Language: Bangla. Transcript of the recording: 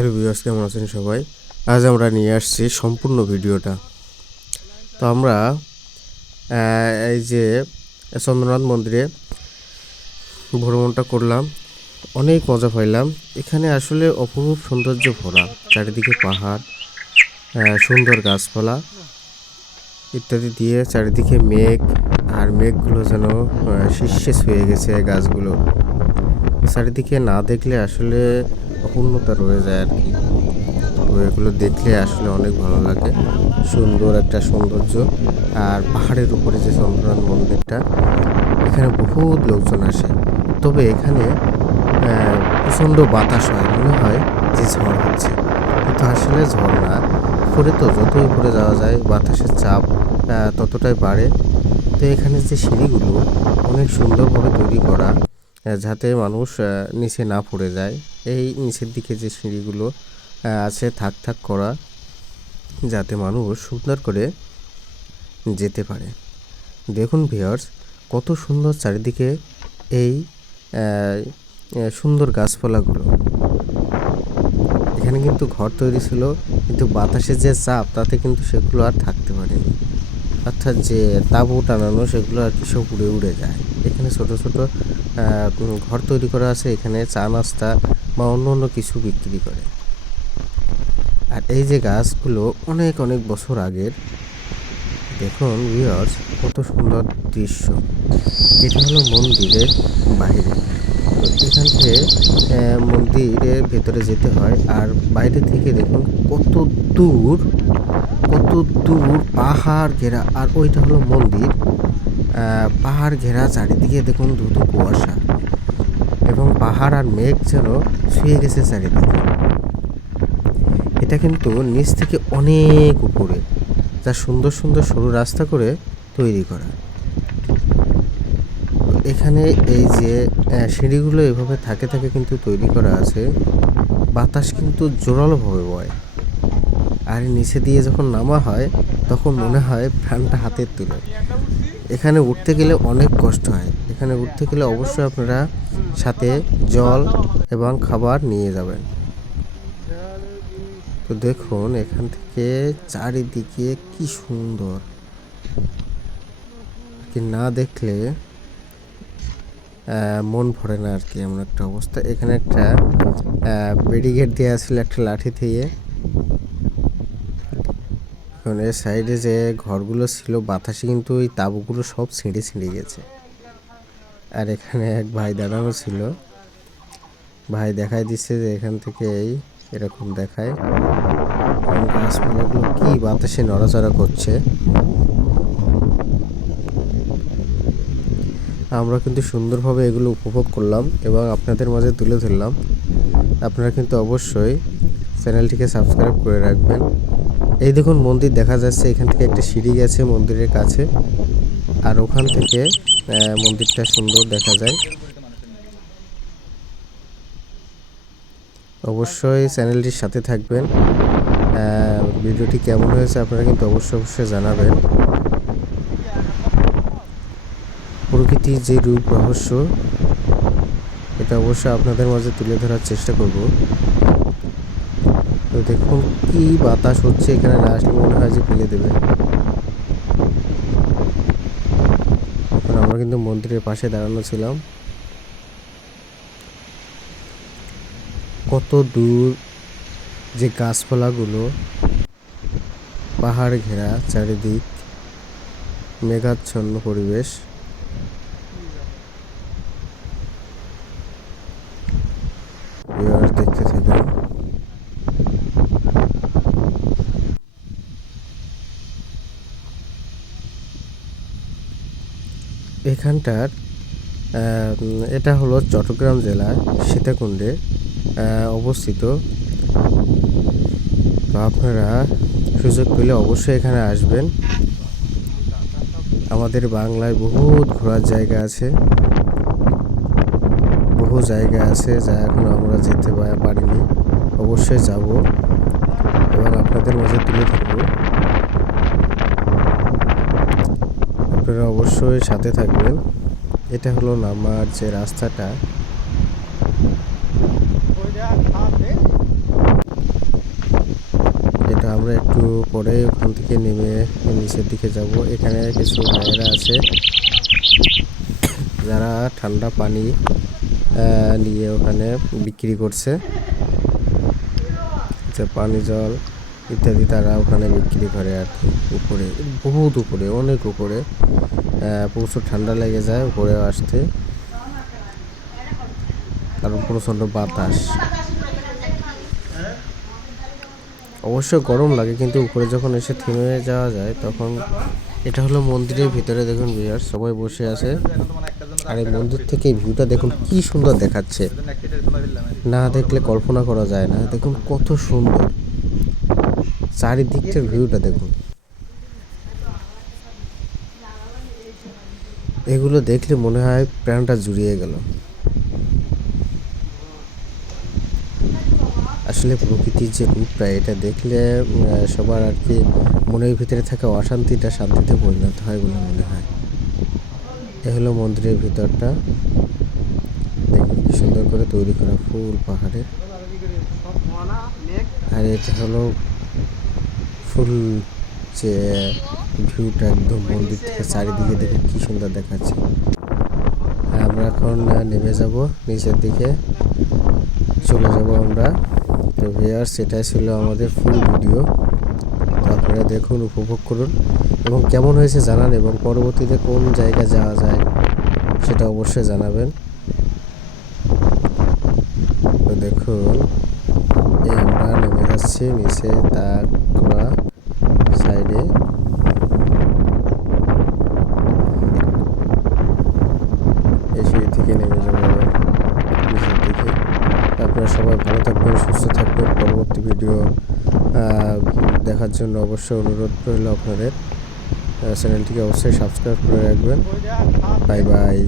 হ্যালো ভিউয়ার্স, কেমন আছেন সবাই? আজ আমরা নিয়ে আসছি সম্পূর্ণ ভিডিওটা। তো আমরা এই যে চন্দ্রনাথ মন্দিরে ভ্রমণটা করলাম, অনেক মজা পাইলাম। এখানে আসলে অপরূপ সৌন্দর্য ভরা, চারিদিকে পাহাড়, সুন্দর গাছপালা ইত্যাদি দিয়ে চারিদিকে মেঘ, আর মেঘগুলো যেন শীর্ষে ছুঁয়ে গেছে গাছগুলো। চারিদিকে না দেখলে আসলে অপূর্ণতা রয়ে যায় আর কি। তো এগুলো দেখলে আসলে অনেক ভালো লাগে, সুন্দর একটা সৌন্দর্য। আর পাহাড়ের উপরে যে চন্দ্রনাথ মন্দিরটা, এখানে বহুত লোকজন আসে। তবে এখানে প্রচণ্ড বাতাস হয়, মনে হয় যে ঝড় হচ্ছে, কিন্তু আসলে ঝড় না। উপরে তো যতই উপরে যাওয়া যায় বাতাসের চাপ ততটাই বাড়ে। তো এখানে যে সিঁড়িগুলো অনেক সুন্দরভাবে তৈরি করা, যাতে মানুষ নিচে না পড়ে যায়। এই নিচের দিকে যে সিঁড়িগুলো আছে থাক থাক করা, যাতে মানুষ সুন্দর করে যেতে পারে। দেখুন ভিউয়ার্স, কত সুন্দর চারিদিকে এই সুন্দর গাছপালাগুলো। এখানে কিন্তু ঘর তৈরি ছিল, কিন্তু বাতাসের যে চাপ তাতে কিন্তু সেগুলো আর থাকতে পারেনি। অর্থাৎ যে তাঁবু টানানো সেগুলো আর কি সব উড়ে উড়ে যায়। এখানে ছোট ছোট ঘর তৈরি করা আছে, এখানে চা নাস্তা বা অন্য অন্য কিছু বিক্রি করে। আর এই যে গাছগুলো অনেক অনেক বছর আগের। দেখুন ভিউয়ার্স, কত সুন্দর দৃশ্য। এটা হলো মন্দিরের বাইরে। তো এখান থেকে মন্দিরের ভেতরে যেতে হয়, আর বাইরে থেকে দেখুন কত দূর, কত দূর পাহাড় ঘেরা। আর ওইটা হলো মন্দির, পাহাড় ঘেরা, চারিদিকে দেখুন ধুধু কুয়াশা, এবং পাহাড় আর মেঘ যেন ছুঁয়ে গেছে চারিদিকে। এটা কিন্তু নিচ থেকে অনেক উপরে, যা সুন্দর সুন্দর সরু রাস্তা করে তৈরি করা। এখানে এই যে সিঁড়িগুলো এভাবে থাকে থাকে কিন্তু তৈরি করা আছে। বাতাস কিন্তু জোরালোভাবে বয়, আর নিচে দিয়ে যখন নামা হয় তখন মনে হয় প্রাণটা হাতের তুলে। এখানে উঠতে গেলে অনেক কষ্ট হয়। এখানে উঠতে গেলে অবশ্যই আপনারা সাথে জল এবং খাবার নিয়ে যাবেন। তো দেখুন এখান থেকে চারিদিকে কি সুন্দর, কি না দেখলে মন ভরে না আর কি, এমন একটা অবস্থা। এখানে একটা ব্যারিকেড দেওয়া ছিল একটা লাঠি দিয়ে। এখানে সাইডে যে ঘরগুলো ছিল বাতাসে কিন্তু ওই তাঁবুগুলো সব ছিঁড়ে ছিঁড়ে গেছে। আর এখানে এক ভাই দাঁড়ানো ছিল, ভাই দেখাই দিচ্ছে যে এখান থেকে এরকম দেখায়। গাছপালাগুলো কি বাতাসে নড়াচড়া করছে। আমরা কিন্তু সুন্দরভাবে এগুলো উপভোগ করলাম এবং আপনাদের মাঝে তুলে ধরলাম। আপনারা কিন্তু অবশ্যই চ্যানেলটিকে সাবস্ক্রাইব করে রাখবেন। এই দেখুন মন্দির দেখা যাচ্ছে, এখান থেকে একটা সিঁড়ি গেছে মন্দিরের কাছে, আর ওখান থেকে মন্দিরটা সুন্দর দেখা যায়। অবশ্যই চ্যানেলটির সাথে থাকবেন। ভিডিওটি কেমন হয়েছে আপনারা কিন্তু অবশ্যই জানাবেন। প্রকৃতির যে রূপ রহস্য, এটা অবশ্যই আপনাদের মাঝে তুলে ধরার চেষ্টা করব। তো দেখুন কি বাতাস হচ্ছে, এখানে না আসলে মনে হয় যে ফেলে দেবে। এখন আমরা কিন্তু মন্দিরের পাশে দাঁড়ানো ছিলাম। কত দূর যে গাছপালাগুলো, পাহাড় ঘেরা চারিদিক, মেঘাচ্ছন্ন পরিবেশ। দেখতে থাকেন। এখানটার এটা হলো চট্টগ্রাম জেলার সীতাকুণ্ডে অবস্থিত। তো আপনারা সুযোগ পেলে অবশ্যই এখানে আসবেন। আমাদের বাংলায় বহুত ঘোরার জায়গা আছে, বহু জায়গা আছে যা এখন আমরা যেতে পারিনি। অবশ্যই যাব এবং আপনাদের মাঝে তুলে ধরব। আপনারা অবশ্যই সাথে থাকবেন। এটা হলো নামার যে রাস্তাটা, আমরা একটু পরে ওখান থেকে নেমে নিচের দিকে যাব। এখানে কিছু ভাইয়েরা আছে যারা ঠান্ডা পানি নিয়ে ওখানে বিক্রি করছে, যে পানি জল ইত্যাদি তারা ওখানে বিক্রি করে আর কি। উপরে বহুত উপরে, অনেক উপরে, প্রচুর ঠান্ডা লেগে যায় উপরে আসতে, কারণ প্রচণ্ড বাতাস। অবশ্য গরম লাগে, কিন্তু উপরে যখন এসে থেমে যাওয়া যায় তখন। এটা হলো মন্দিরের ভিতরে, দেখুন ভিউয়ার্স সবাই বসে আছে। আর এই মন্দির থেকে ভিউটা দেখুন কি সুন্দর দেখাচ্ছে, না দেখলে কল্পনা করা যায় না। দেখুন কত সুন্দর চারিদিকটার ভিউটা দেখুন। এগুলো দেখলে মনে হয় প্রাণটা জুড়িয়ে গেল। আসলে প্রকৃতির যে রূপটা, এটা দেখলে সবার আর কি মনের ভিতরে থাকা অশান্তিটা শান্তিতে পরিণত হয় বলে মনে হয়। এ হলো মন্দিরের ভিতরটা, দেখুন কি সুন্দর করে তৈরি করা ফুল পাহাড়ে। আর এটা হলো ফুল যে ভিউটা, একদম মন্দির থেকে চারিদিকে দেখুন কি সুন্দর দেখাচ্ছে। আমরা এখন নেমে যাব নিচের দিকে, চলে যাব আমরা। তো ভিউয়ার্স, এটাই ছিল আমাদের ফুল ভিডিও। তো আপনারা দেখুন, উপভোগ করুন এবং কেমন হয়েছে জানান, এবং পরবর্তীতে কোন জায়গা যাওয়া যায় সেটা অবশ্যই জানাবেন। তো দেখুন, আমরা নেমে যাচ্ছি নিচে তাকড়া সাইডে। এই সিঁড়ি থেকে নেমে যাবো নিচের দিকে। আপনারা সবাই ভালো থাকবেন, সুস্থ থাকবেন। পরবর্তী ভিডিও দেখার জন্য অবশ্যই অনুরোধ রইল আপনাদের। চ্যানেলটিকে অবশ্যই সাবস্ক্রাইব করে রাখবেন। Bye bye.